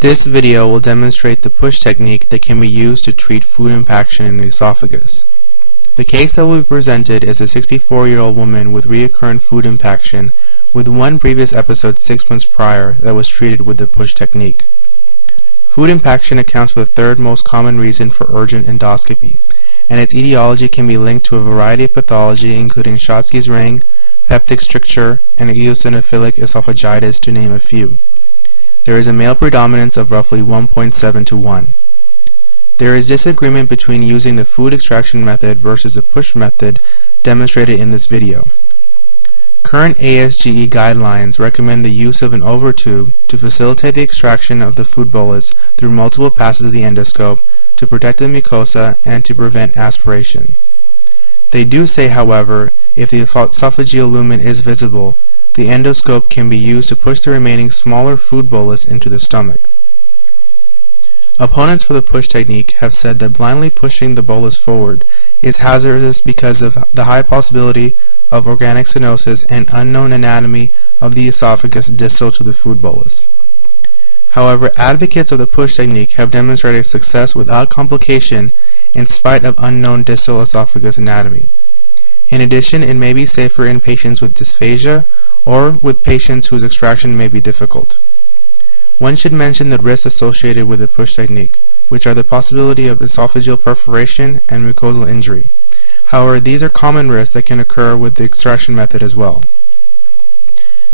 This video will demonstrate the push technique that can be used to treat food impaction in the esophagus. The case that will be presented is a 64-year-old woman with recurrent food impaction with one previous episode 6 months prior that was treated with the push technique. Food impaction accounts for the third most common reason for urgent endoscopy, and its etiology can be linked to a variety of pathology including Schatzki's ring, peptic stricture, and eosinophilic esophagitis, to name a few. There is a male predominance of roughly 1.7 to 1. There is disagreement between using the food extraction method versus the push method demonstrated in this video. Current ASGE guidelines recommend the use of an overtube to facilitate the extraction of the food bolus through multiple passes of the endoscope to protect the mucosa and to prevent aspiration. They do say, however, if the esophageal lumen is visible, the endoscope can be used to push the remaining smaller food bolus into the stomach. Opponents for the push technique have said that blindly pushing the bolus forward is hazardous because of the high possibility of organic stenosis and unknown anatomy of the esophagus distal to the food bolus. However, advocates of the push technique have demonstrated success without complication in spite of unknown distal esophagus anatomy. In addition, it may be safer in patients with dysphagia or with patients whose extraction may be difficult. One should mention the risks associated with the push technique, which are the possibility of esophageal perforation and mucosal injury. However, these are common risks that can occur with the extraction method as well.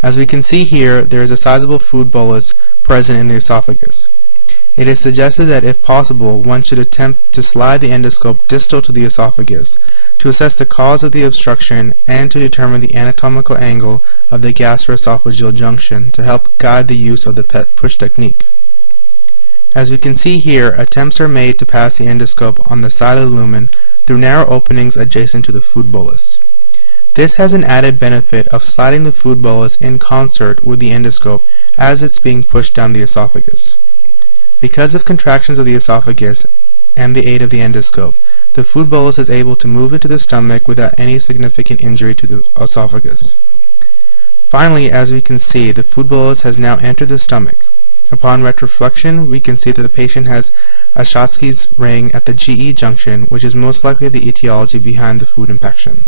As we can see here, there is a sizable food bolus present in the esophagus. It is suggested that if possible, one should attempt to slide the endoscope distal to the esophagus to assess the cause of the obstruction and to determine the anatomical angle of the gastroesophageal junction to help guide the use of the push technique. As we can see here, attempts are made to pass the endoscope on the side of the lumen through narrow openings adjacent to the food bolus. This has an added benefit of sliding the food bolus in concert with the endoscope as it's being pushed down the esophagus. Because of contractions of the esophagus and the aid of the endoscope, the food bolus is able to move into the stomach without any significant injury to the esophagus. Finally, as we can see, the food bolus has now entered the stomach. Upon retroflexion, we can see that the patient has a Schatzki's ring at the GE junction, which is most likely the etiology behind the food impaction.